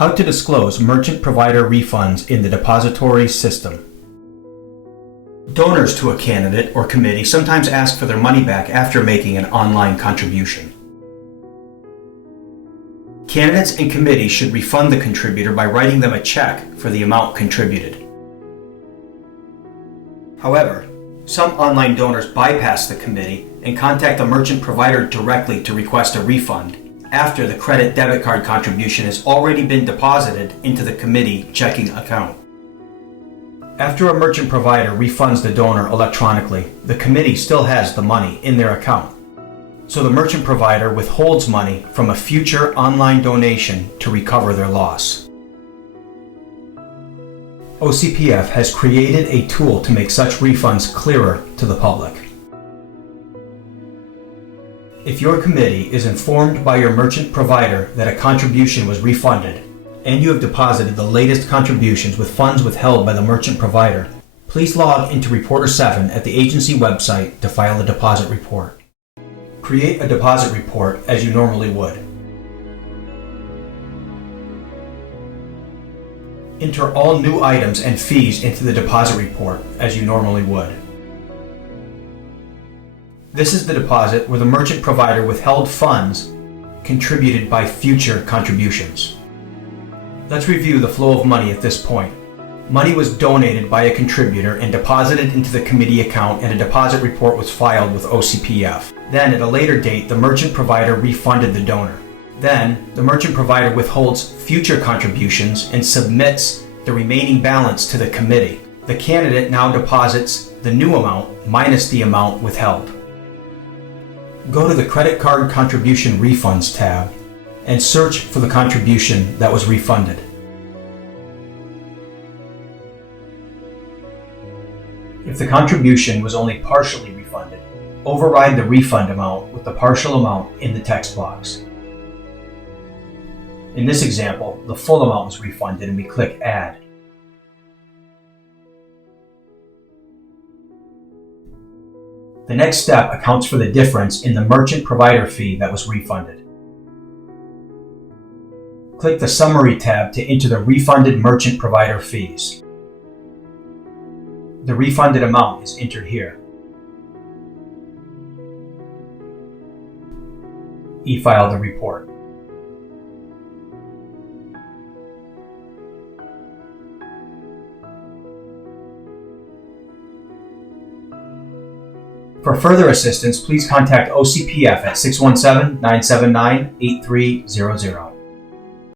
How to disclose merchant provider refunds in the depository system. Donors to a candidate or committee sometimes ask for their money back after making an online contribution. Candidates and committees should refund the contributor by writing them a check for the amount contributed. However, some online donors bypass the committee and contact the merchant provider directly to request a refund after the credit debit card contribution has already been deposited into the committee checking account. After a merchant provider refunds the donor electronically, the committee still has the money in their account. So the merchant provider withholds money from a future online donation to recover their loss. OCPF has created a tool to make such refunds clearer to the public. If your committee is informed by your merchant provider that a contribution was refunded, and you have deposited the latest contributions with funds withheld by the merchant provider, please log into Reporter 7 at the agency website to file a deposit report. Create a deposit report as you normally would. Enter all new items and fees into the deposit report as you normally would. This is the deposit where the merchant provider withheld funds contributed by future contributions. Let's review the flow of money at this point. Money was donated by a contributor and deposited into the committee account, and a deposit report was filed with OCPF. Then, at a later date, the merchant provider refunded the donor. Then, the merchant provider withholds future contributions and submits the remaining balance to the committee. The candidate now deposits the new amount minus the amount withheld. Go to the Credit Card Contribution Refunds tab and search for the contribution that was refunded. If the contribution was only partially refunded, override the refund amount with the partial amount in the text box. In this example, the full amount was refunded and we click Add. The next step accounts for the difference in the merchant provider fee that was refunded. Click the Summary tab to enter the refunded merchant provider fees. The refunded amount is entered here. E-file the report. For further assistance, please contact OCPF at 617-979-8300.